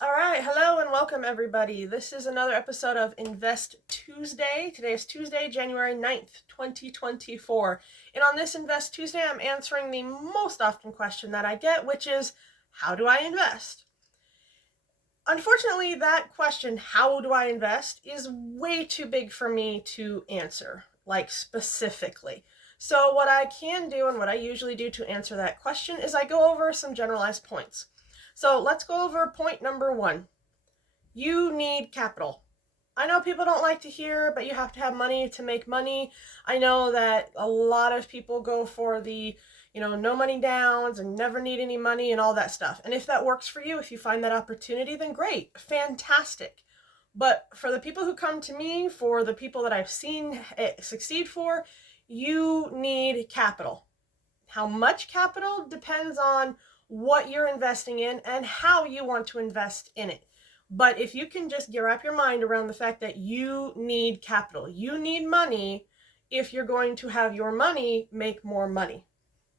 All right, hello and welcome everybody. This is another episode of Invest Tuesday. Today is Tuesday, January 9th, 2024. And on this Invest Tuesday, I'm answering the most often question that I get, which is, how do I invest? Unfortunately, that question, how do I invest, is way too big for me to answer, like specifically. So what I can do and what I usually do to answer that question is I go over some generalized points. So let's go over point number one. You need capital. I know people don't like to hear, but you have to have money to make money. I know that a lot of people go for the, no money downs and never need any money and all that stuff. And if that works for you, if you find that opportunity, then great, fantastic. But for the people who come to me, for the people that I've seen it succeed for, you need capital. How much capital depends on what you're investing in and how you want to invest in it. But if you can just wrap your mind around the fact that you need capital, you need money if you're going to have your money make more money.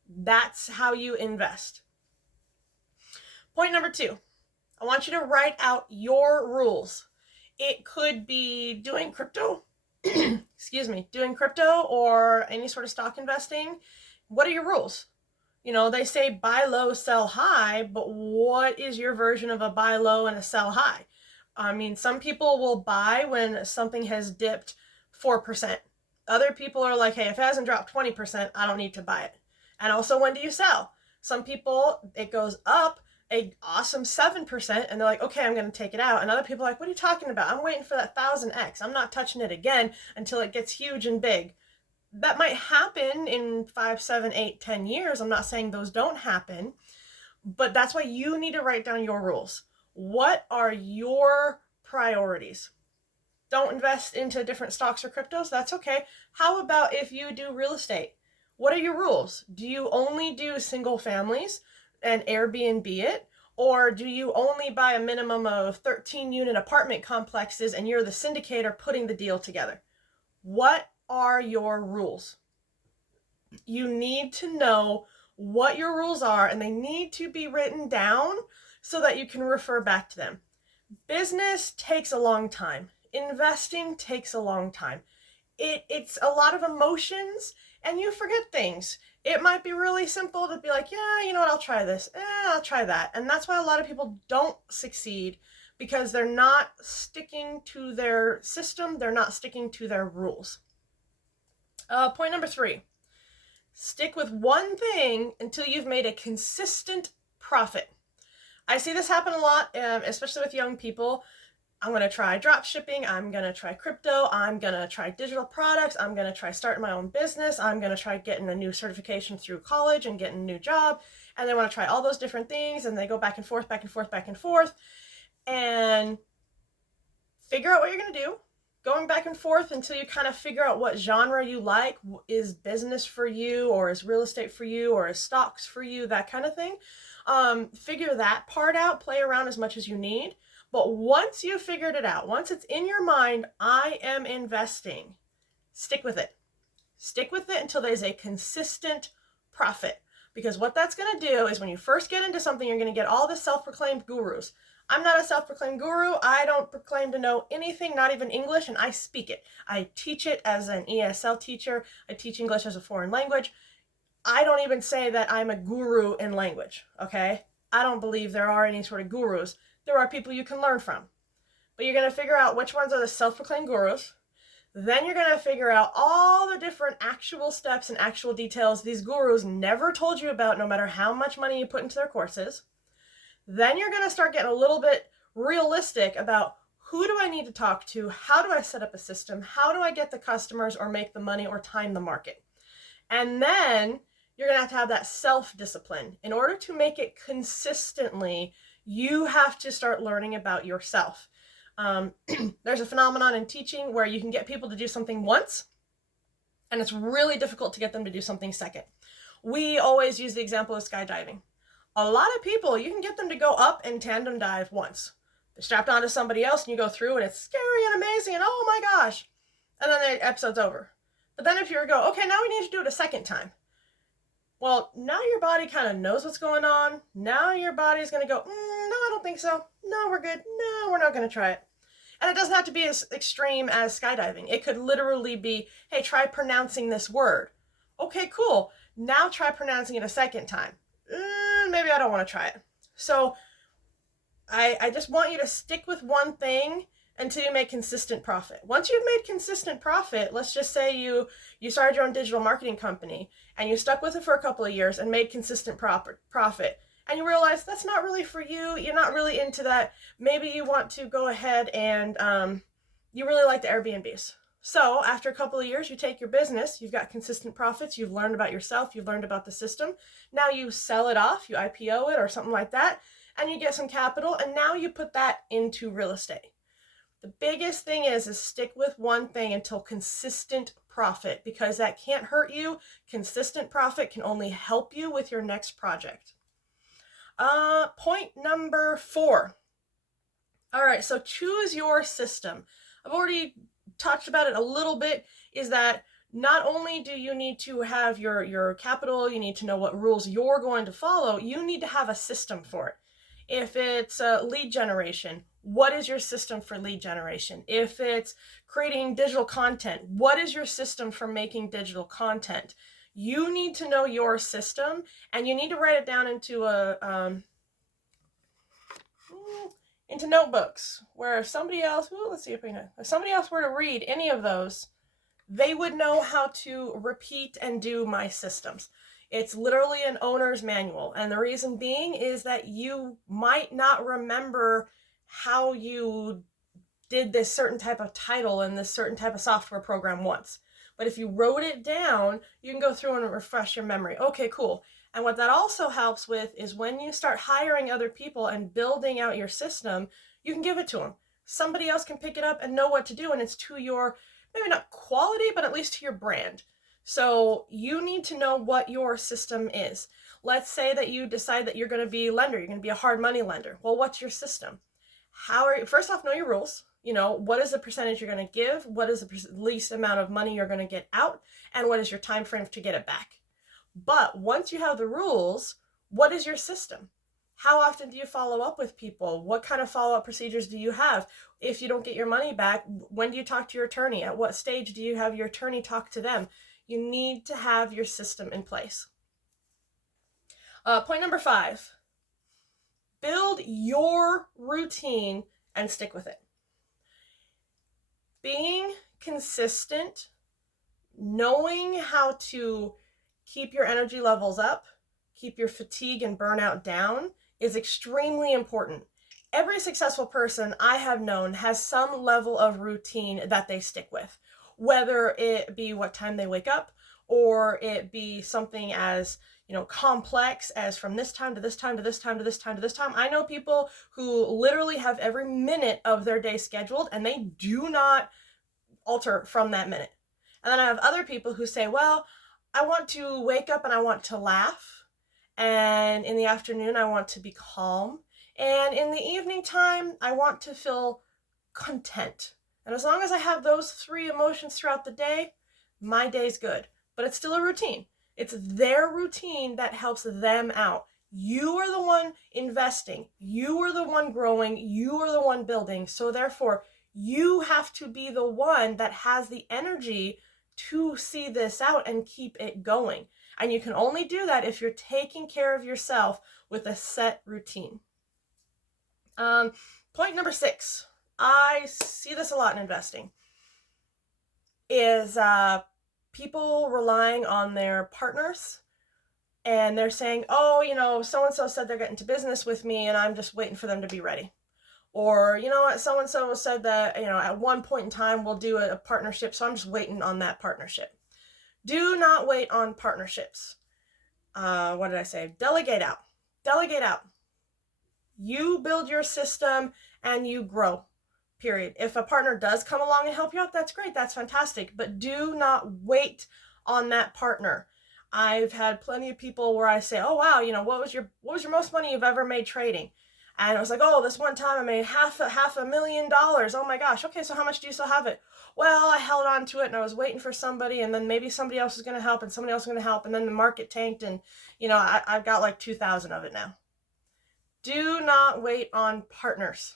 That's how you invest. Point number two, I want you to write out your rules. It could be doing crypto, doing crypto or any sort of stock investing. What are your rules? They say buy low, sell high, but what is your version of a buy low and a sell high? I mean, some people will buy when something has dipped 4%. Other people are like, hey, if it hasn't dropped 20%, I don't need to buy it. And also, when do you sell? Some people, it goes up a awesome 7%, and they're like, okay, I'm going to take it out. And other people are like, what are you talking about? I'm waiting for that 1000x. I'm not touching it again until it gets huge and big. That might happen in 5, 7, 8, 10 years. I'm not saying those don't happen, but that's why you need to write down your rules. What are your priorities? Don't invest into different stocks or cryptos. That's okay. How about if you do real estate? What are your rules? Do you only do single families and Airbnb it? Or do you only buy a minimum of 13 unit apartment complexes and you're the syndicator putting the deal together? What are your rules? You need to know what your rules are, and they need to be written down so that you can refer back to them. Business takes a long time. Investing takes a long time. It's a lot of emotions, and you forget things. It might be really simple to be like, yeah, you know what, I'll try this. I'll try that. And that's why a lot of people don't succeed, because they're not sticking to their system. They're not sticking to their rules. Point number three, stick with one thing until you've made a consistent profit. I see this happen a lot, especially with young people. I'm going to try drop shipping. I'm going to try crypto. I'm going to try digital products. I'm going to try starting my own business. I'm going to try getting a new certification through college and getting a new job. And they want to try all those different things. And they go back and forth, back and forth, back and forth. And figure out what you're going to do. Going back and forth until you kind of figure out what genre you like. Is business for you, or is real estate for you, or is stocks for you, that kind of thing. Figure that part out, play around as much as you need. But once you've figured it out, once it's in your mind, I am investing, stick with it. Stick with it until there's a consistent profit. Because what that's going to do is when you first get into something, you're going to get all the self-proclaimed gurus. I'm not a self-proclaimed guru. I don't proclaim to know anything, not even English, and I speak it. I teach it as an ESL teacher. I teach English as a foreign language. I don't even say that I'm a guru in language, okay? I don't believe there are any sort of gurus. There are people you can learn from. But you're going to figure out which ones are the self-proclaimed gurus. Then you're going to figure out all the different actual steps and actual details these gurus never told you about, no matter how much money you put into their courses. Then you're going to start getting a little bit realistic about who do I need to talk to? How do I set up a system? How do I get the customers or make the money or time the market? And then you're going to have that self-discipline. In order to make it consistently, you have to start learning about yourself. There's a phenomenon in teaching where you can get people to do something once, and it's really difficult to get them to do something second. We always use the example of skydiving. A lot of people, you can get them to go up and tandem dive once. They're strapped onto somebody else and you go through and it's scary and amazing and oh my gosh. And then the episode's over. But then if you go, okay, now we need to do it a second time. Well, now your body kind of knows what's going on. Now your body's going to go, no, I don't think so. No, we're good. No, we're not going to try it. And it doesn't have to be as extreme as skydiving. It could literally be, hey, try pronouncing this word. Okay, cool. Now try pronouncing it a second time. Maybe I don't want to try it. So I just want you to stick with one thing until you make consistent profit. Once you've made consistent profit, let's just say you started your own digital marketing company and you stuck with it for a couple of years and made consistent profit. And you realize that's not really for you, you're not really into that, maybe you want to go ahead and you really like the Airbnbs. So after a couple of years, you take your business, you've got consistent profits, you've learned about yourself, you've learned about the system. Now you sell it off, you IPO it or something like that, and you get some capital, and now you put that into real estate. The biggest thing is stick with one thing until consistent profit, because that can't hurt you. Consistent profit can only help you with your next project. Point number 4. All right, so choose your system. I've already touched about it a little bit, is that not only do you need to have your capital, you need to know what rules you're going to follow, you need to have a system for it. If it's lead generation, what is your system for lead generation? If it's creating digital content, what is your system for making digital content? You need to know your system, and you need to write it down into into notebooks, where if somebody else, if somebody else were to read any of those, they would know how to repeat and do my systems. It's literally an owner's manual, and the reason being is that you might not remember how you did this certain type of title in this certain type of software program once. But if you wrote it down, you can go through and refresh your memory. Okay, cool. And what that also helps with is when you start hiring other people and building out your system, you can give it to them. Somebody else can pick it up and know what to do, and it's to your, maybe not quality, but at least to your brand. So you need to know what your system is. Let's say that you decide that you're going to be a lender, you're going to be a hard money lender. Well, what's your system? First off, know your rules. You know, what is the percentage you're going to give? What is the least amount of money you're going to get out? And what is your time frame to get it back? But once you have the rules, what is your system? How often do you follow up with people? What kind of follow-up procedures do you have? If you don't get your money back, when do you talk to your attorney? At what stage do you have your attorney talk to them? You need to have your system in place. Point number 5, build your routine and stick with it. Being consistent, knowing how to keep your energy levels up, keep your fatigue and burnout down is extremely important. Every successful person I have known has some level of routine that they stick with, whether it be what time they wake up, or it be something as, complex as from this time to this time to this time to this time to this time. I know people who literally have every minute of their day scheduled, and they do not alter from that minute. And then I have other people who say, well, I want to wake up and I want to laugh, and in the afternoon I want to be calm, and in the evening time I want to feel content. And as long as I have those 3 emotions throughout the day, my day's good. But it's still a routine. It's their routine that helps them out. You are the one investing. You are the one growing. You are the one building. So therefore, you have to be the one that has the energy to see this out and keep it going. And you can only do that if you're taking care of yourself with a set routine. Point number 6, I see this a lot in investing, is people relying on their partners, and they're saying, oh, so-and-so said they're getting into business with me and I'm just waiting for them to be ready. Or, you know what, so-and-so said that, at one point in time we'll do a partnership, so I'm just waiting on that partnership. Do not wait on partnerships. What did I say? Delegate out. Delegate out. You build your system and you grow, period. If a partner does come along and help you out, that's great, that's fantastic, but do not wait on that partner. I've had plenty of people where I say, oh wow, what was your most money you've ever made trading? And I was like, oh, this one time I made half $500,000. Oh my gosh. Okay, so how much do you still have it? Well, I held on to it and I was waiting for somebody, and then maybe somebody else was going to help and somebody else was going to help, and then the market tanked, and I've got like 2,000 of it now. Do not wait on partners.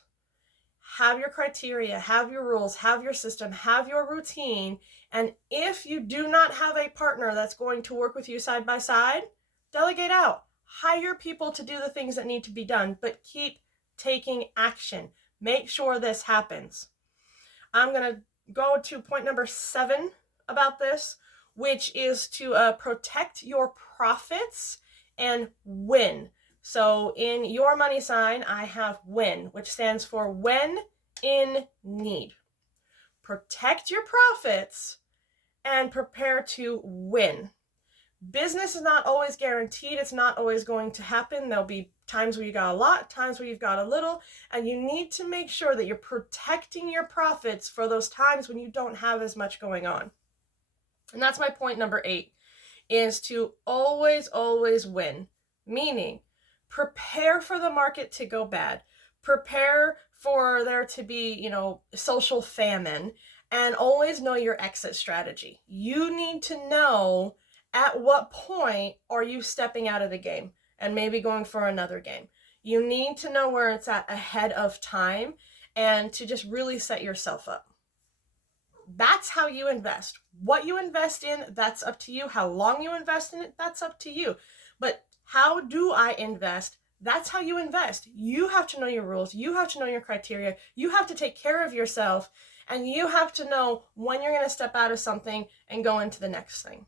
Have your criteria, have your rules, have your system, have your routine. And if you do not have a partner that's going to work with you side by side, delegate out. Hire people to do the things that need to be done, but keep taking action. Make sure this happens. I'm going to go to point number 7 about this, which is to protect your profits and win. So in your money sign, I have WIN, which stands for when in need. Protect your profits and prepare to win. Business is not always guaranteed. It's not always going to happen. There'll be times where you got a lot, times where you've got a little, and you need to make sure that you're protecting your profits for those times when you don't have as much going on. And that's my point number 8, is to always, always win. Meaning, prepare for the market to go bad. Prepare for there to be, social famine, and always know your exit strategy. You need to know at what point are you stepping out of the game and maybe going for another game. You need to know where it's at ahead of time and to just really set yourself up. That's how you invest. What you invest in, that's up to you. How long you invest in it, that's up to you. But how do I invest? That's how you invest. You have to know your rules. You have to know your criteria. You have to take care of yourself. And you have to know when you're going to step out of something and go into the next thing.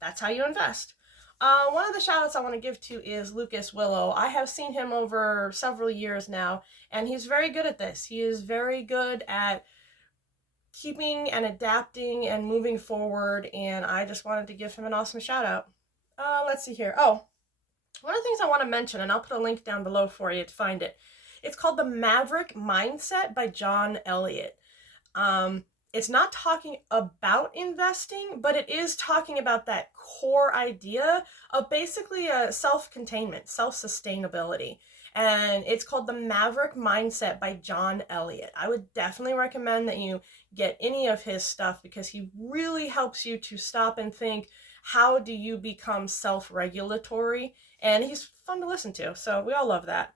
That's how you invest. One of the shout outs I want to give to is Lucas Willow. I have seen him over several years now, and he's very good at this. He is very good at keeping and adapting and moving forward, and I just wanted to give him an awesome shout out. Let's see here. Oh, one of the things I want to mention, and I'll put a link down below for you to find it. It's called The Maverick Mindset by John Elliott. It's not talking about investing, but it is talking about that core idea of basically self-containment, self-sustainability. And it's called The Maverick Mindset by John Elliott. I would definitely recommend that you get any of his stuff because he really helps you to stop and think, how do you become self-regulatory? And he's fun to listen to, so we all love that.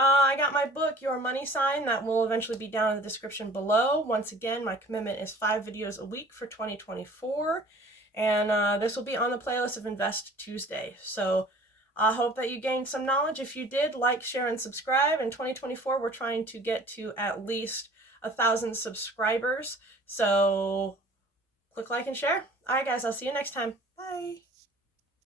I got my book, Your Money Sign, that will eventually be down in the description below. Once again, my commitment is 5 videos a week for 2024, and this will be on the playlist of Invest Tuesday. So I hope that you gained some knowledge. If you did, like, share, and subscribe. In 2024, we're trying to get to at least 1,000 subscribers. So click like and share. All right, guys, I'll see you next time. Bye.